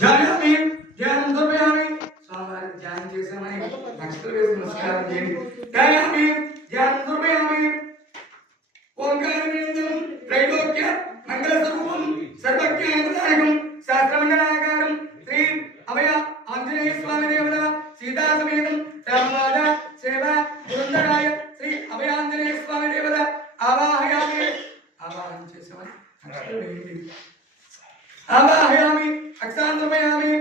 ధ్యాయామి ధ్యానం సమయామి స్వామివారికి ధ్యానం చేసామని నక్షత్ర వేసి నమస్కారం చేయండి. ధ్యాయామి ధ్యానం సమయామి ఓంకార వినందనం త్రైలోక్య మంగళ స్వరూపం సర్వజ్ఞానదాయకం శాస్త్రమండలాకారం శ్రీ అభయ ఆంజనేయ స్వామి దేవత సీతా సమేతం రామవాద సేవ పురందరాయ శ్రీ అభయాంజనేయ స్వామి దేవత ఆవాహయామి ఆవాహన చేసామని నక్షత్ర వేయండి. ఆవాహయామి అక్షాంతమయామి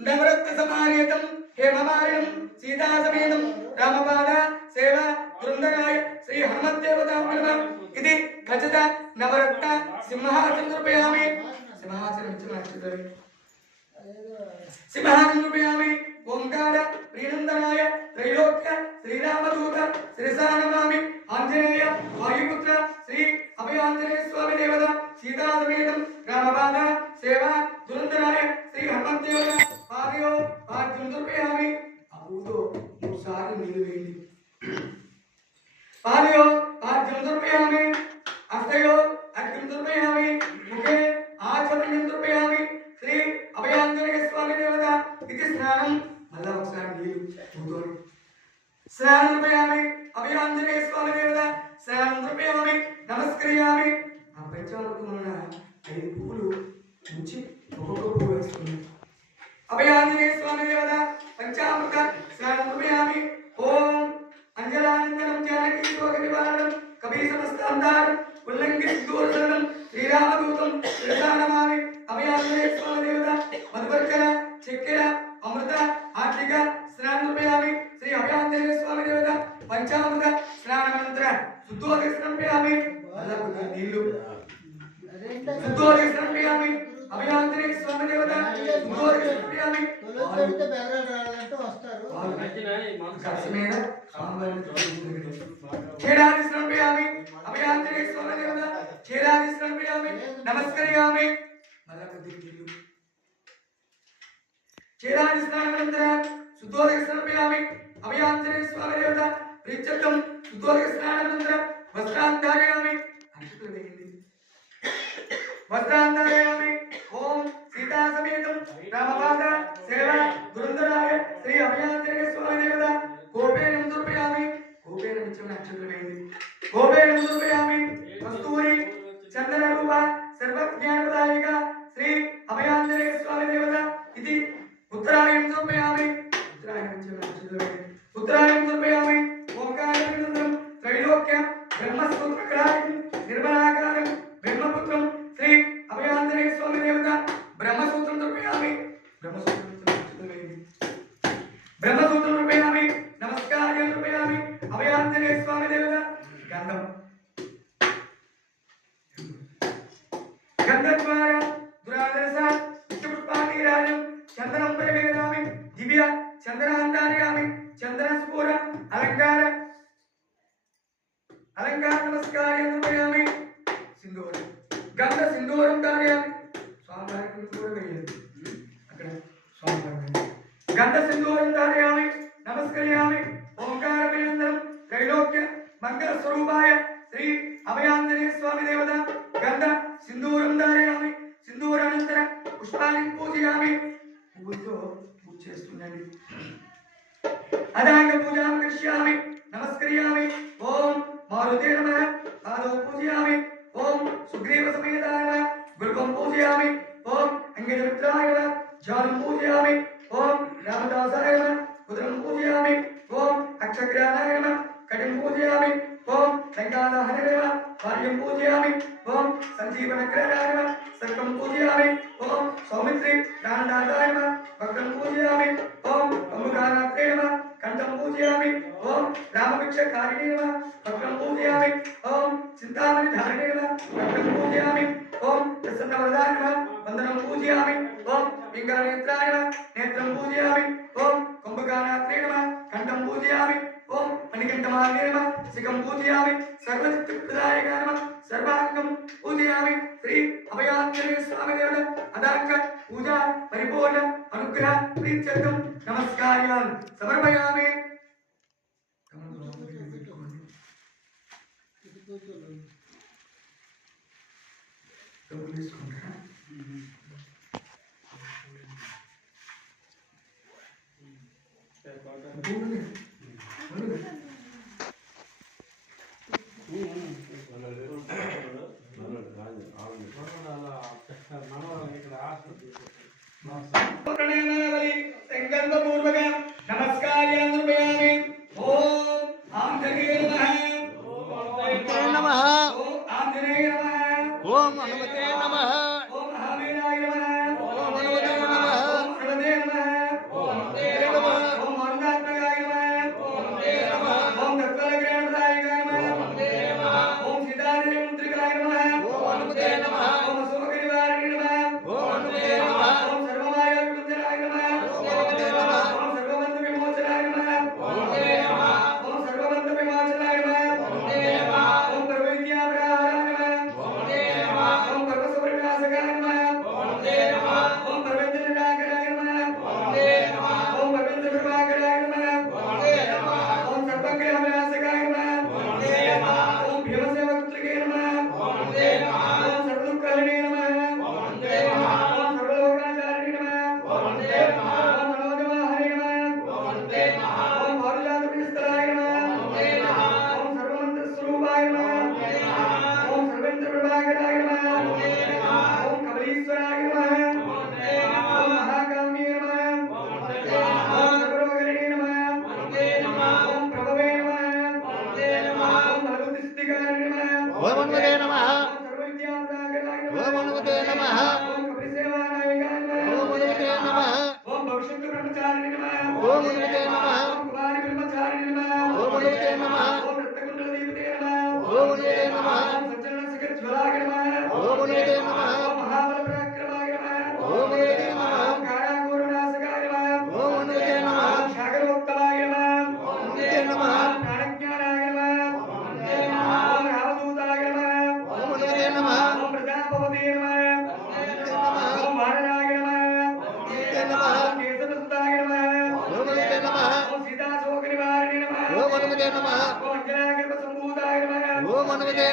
నవరత్న సమానేతం హేమమాలినం సీతా సమేతం రామపాద సేవ బృందరాయ శ్రీ హనుమద్దేవతాయ ఇది ఖచ్చిత నవరత్న సింహాసనం రూపయామి సింహాసనం నక్షత్రం సింహాసనం రూపయామి ఓంకార ప్రియనందనాయ త్రైలోక్య శ్రీరామదూత శ్రీసానమామి ఆంజనేయ వాయుపుత్ర శ్రీ అభయాంజనేయ స్వామి దేవత సీతా సమేతం రామపాద సేవ దురంధరాయ శ్రీ హనుమద్దేవత పాదయో పాద్యం సమర్పయామి అబూతో మూడుసార్లు నీళ్ళు వేయండి. పాదయో పాద్యం సమర్పయామి హస్తయో అర్ఘ్యం సమర్పయామి ముఖే ఆచమన్యం సమర్పయామి శ్రీ అభయాంజనేయ స్వామి దేవత ఇది స్నానం. మళ్ళా ఒకసారి నీళ్ళు మూతోని స్నానం సమర్పయామి అభయాంజనేయ స్వామి దేవత స్నానం సమర్పయామి నమస్కరియామి. ఆ పంచామృతంలో 5 పువ్వులు ఉంచి ఒక్కొక్క పువ్వు వేసుకున్నాం. అభయాంజనేయ స్వామి దేవత పంచామృత స్నానం సమర్పయామి. ఓం అంజలానందనం జానకీ శోక నివారణం కవీ సమస్తాంతారం ఉల్లంఘి సిద్ధూరసరణం శ్రీరామదూతం శ్రీరానమామి. అభయాంజనేయ స్వామి దేవత మధువర్కర చక్కెర అమృత ఆర్థిక స్నానం సమర్పయామి. శ్రీ అభయాంజనేయ స్వామి దేవత పంచామృత స్నానమంత్ర శుద్ధోదక సమర్పయామి. నీళ్లు శుద్ధోదక సమర్పయామి. అభయాంజనేయ స్వామి దేవత శుద్ధోదక సమర్పయామి. క్షీరాది సమర్పయామి. అభయాంజనేయ స్వామి దేవత క్షీరాది సమర్పయామి నమస్కరియామి. క్షీరాది స్నానానంతరం శుద్ధోదక సమర్పయామి. అభయాంజనేయ స్వామి దేవత ప్రీత్యర్థం శుద్ధోదక స్నానానంతరం వస్త్రాన్ని ధారయామి. వస్త్రాన్ని ధారయామి. ఓం సీతా సమేతం రామపాద సేవ గురుందరాయ శ్రీ అభయాంజనేయ స్వామి దేవత గోపేనం సమర్పయామి. గోపేనం ఇచ్చిన నక్షత్రం వేయండి. గోపేనం సమర్పయామి. కస్తూరి చందన రూప సర్వజ్ఞానదాయిక శ్రీ అభయాంజనేయ స్వామి దేవత ఇది ఉత్తరాయణం సమర్పయామి. ఉత్తరాయణం ఇచ్చిన నక్షత్రం వేయండి. ఉత్తరాయణం సమర్పయామి. ఓంకార వినందనం త్రైలోక్య బ్రహ్మసూత్రకరాయం నిర్మలాకారం బ్రహ్మపుత్రం శ్రీ అభయాంజనేయ స్వామి దేవత బ్రహ్మసూత్రం సమర్పయామి. బ్రహ్మసూత్రం బ్రహ్మసూత్రం సమర్పయామి. నమస్కారం సమర్పయామి. అభయాంజనేయ స్వామి దేవత గంధం గంధద్వార దురాదర్శ పుష్పాన్ని రాజం చందనం ప్రవేదామి. దివ్య చందనాంధారయామి. చందన స్ఫూర అలంకార నమస్కారం సమర్పయామి. సింధూరం గంధ సింధూరం ధారయామి. స్వామివారికి కూడా వేయాలి. అక్కడ స్వామివారికి గంధ సింధూరం ధారయామి నమస్కరియామి. ఓంకార వినందనం త్రైలోక్య మంగళ స్వరూపాయ శ్రీ అభయాంజనేయ స్వామి దేవత గంధ సింధూరం ధారయామి. సింధూరానంతర పుష్పాన్ని పూజయామి. పూజతో పూజ చేస్తుండండి. అదాంగ పూజాం కరిష్యామి నమస్కరియామి. ఓం మారుతే నమః పాదో పూజయామి. ఓం సుగ్రీవ సమేతాయ నమః గురువం పూజయామి. ఓం అంగజమిత్రాయ నమః జానం పూజయామి. ఓం రామదాసాయ నమః ఉదరం పూజయామి. ఓం అక్షగ్రానాయ నమః కటిం పూజయామి. ఓం లంకాదహనాయ నమః పార్యం పూజయామి. ఓం సంజీవనగ్రహాయ నమః సర్వం పూజయామి. ఓం సౌమిత్రి ప్రాణదాతాయ నమః భక్తం పూజయామి. ఓం అమృతానాత్రే నమః కంఠం పూజయామి. ఓం రామభిక్షకారిణే నమః భక్తం పూజయామి. ఓం చింతామణి ధారిణే నమః భక్తం పూజయామి. ఓం ప్రసన్నవరదాయ నమః వందనం పూజయామి. ఓం పింగళనేత్రాయ నమః నేత్రం పూజయామి. ఓం కుంభకానాత్రే నమః కంఠం పూజయామి. ఓం మణికంఠమార్గే నమః శిఖం పూజయామి. సర్వచిత్తప్రదాయక నమః సర్వాంగం పూజయామి. శ్రీ అభయాంజనేయ స్వామి దేవత అదాంక పూజా పరిపూర్ణ అనుగ్రహ ప్రీత్యర్థం నమస్కారాన్ సమర్పయామి. Vande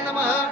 Namaha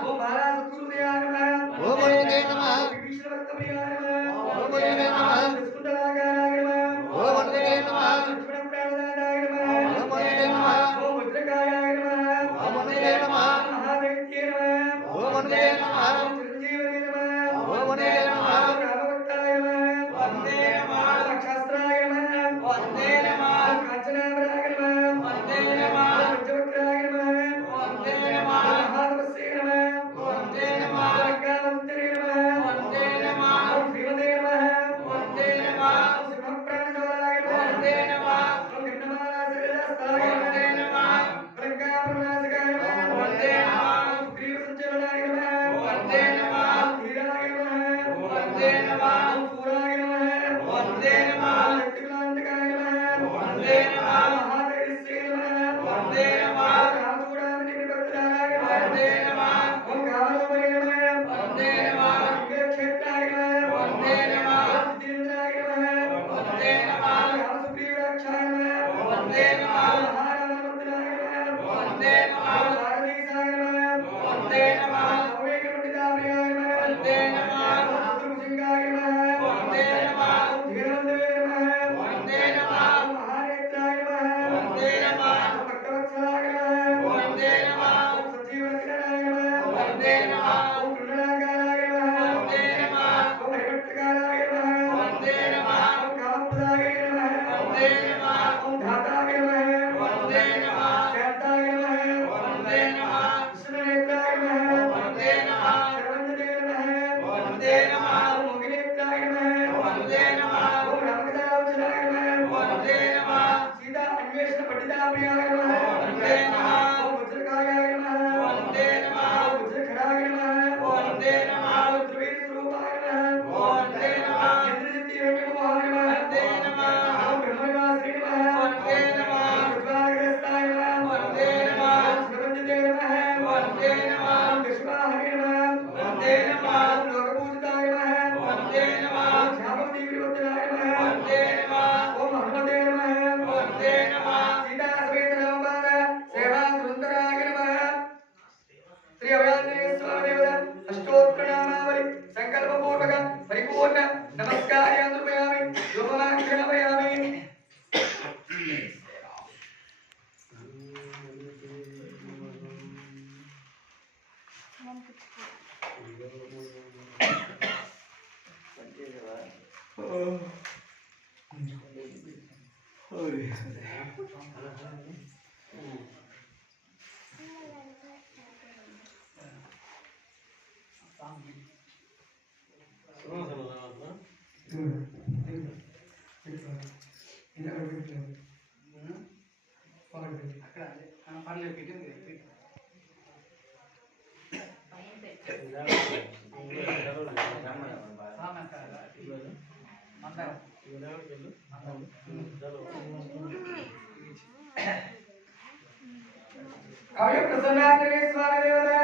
कवि प्रसन्नात्रे स्वामी देवता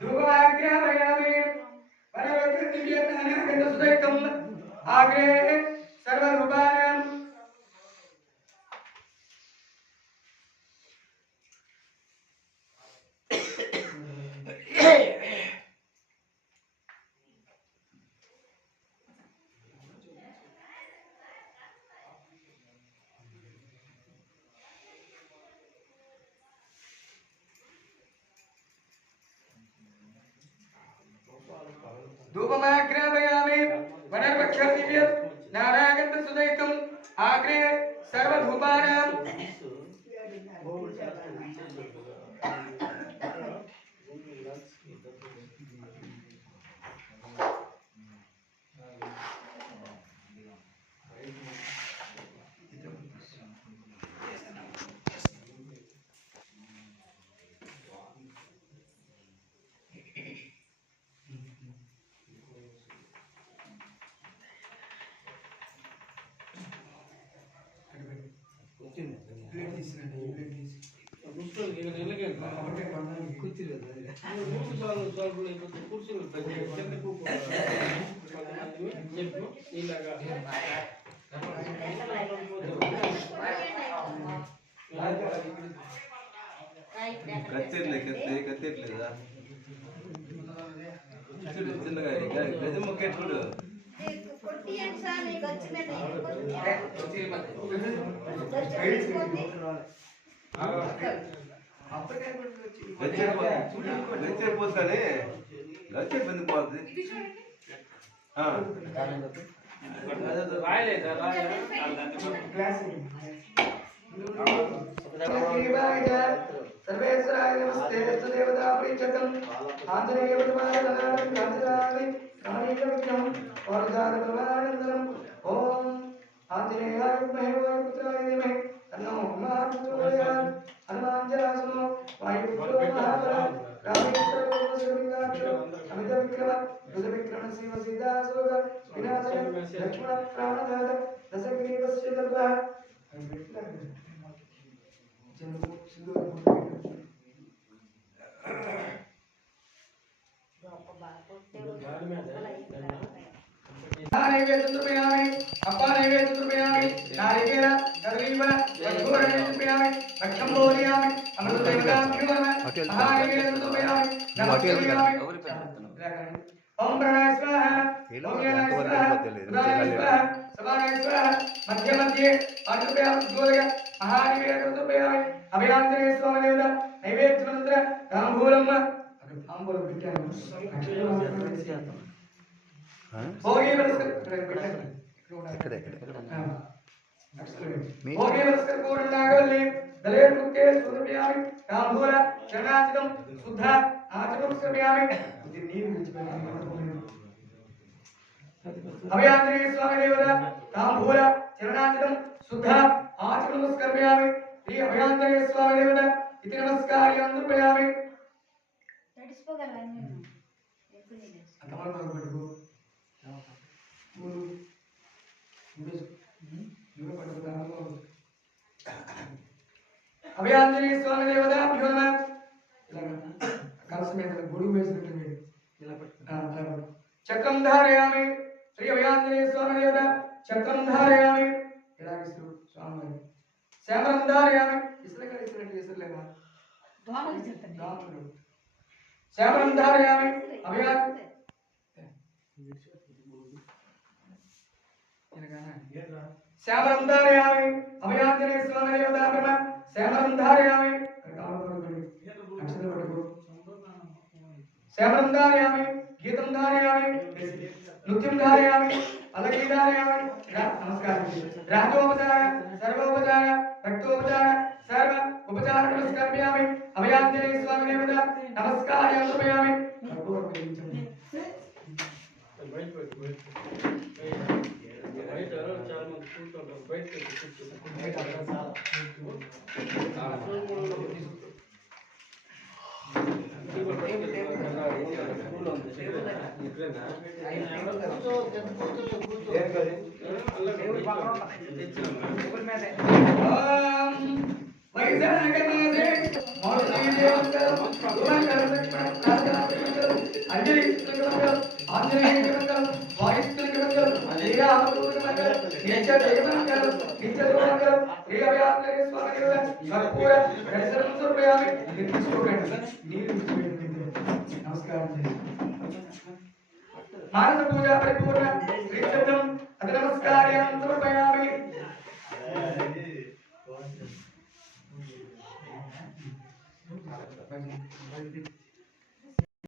धूपमाग्रहयामि परवर्तिर्दिव्यज्ञानगन्धसुदैकम् आग्रे सर्वरूपाणां धूपमाग्रहयामि वनर्वक्षदिव्यज्ञानगन्धसुदैकम् आग्रे सर्वरूपाणां सर्वेश्वराय नमस्ते देवता प्रीचकम् आंजनेय वरदानं कांचनानि काणीकविक्रमं वरदानप्रवाणन्दनम् ओम आंजनेयाय विद्महे वायुपुत्राय धीमहि तन्नो हनुमान् प्रचोदयात् हनुमाञ्जलासनो वायुपुत्रो महाबलः रामेश्वरो अमितविक्रम युधविक्रम शिवसीदासोग विनाशय लक्ष्मणप्राणदात दशग्रीवस्य दर्भः नैवेद्यं समर्पयामि अप्पा नैवेद्यं समर्पयामि नारिकेल कदलीफ कठोर नैवेद्यं समर्पयामि भक्षं बोधयामि अमृतदेवतां नमः नैवेद्यं समर्पयामि नमस्कारयामि ओम प्रणय स्वाहा ओम ज्ञानाय स्वाहा उदानाय स्वाहा समानाय स्वाहा मध्य मध्ये अनुपयामि गोलय महानिवेद्यं समर्पयामि अभयांतरे स्वामी देवता नैवेद्यमंत्र तांबूलम् तांबूलं పెట్టాను भोगी वरस्कर भोगी वरस्कर पूर्ण नागवल्ली दलेर मुक्ते सुरभ्यामि तांबूल चरणाचितं शुद्ध आचमनं समर्पयामि अभयांतरे स्वामी देवता तांबूल चरणाचितं शुद्ध आचमनं समर्पयामि श्री अभयांतरे स्वामी देवता इति नमस्कारं समर्पयामि नडिस्पोगलवन्नी अतमल बरबडको अभयांजनेय स्वामी देवता भ्योनम कलश में गुरु में से चक्रम धारयामि श्री अभयांजनेय स्वामी देवता चक्रम धारयामि स्वामी श्यामम धारयामि इसलिए कर इसलिए लेगा दोनों चलते श्यामम धारयामि अभयान श्यामं धारयामि अभयांजनेय स्वामी देवता ब्रह्म श्यामं धारयामि श्यामं धारयामि गीतं धारयामि नृत्यं धारयामि अलगीदारयामि नमस्कारं राजोपचार सर्वोपचार रक्तोपचार सर्व उपचार नमस्कारयामि अभयांजलि स्वामिने नमस्कारं समर्पयामि मानस पूजा परिपूर्ण श्रीचक्रम अथ नमस्कारं समर्पयामि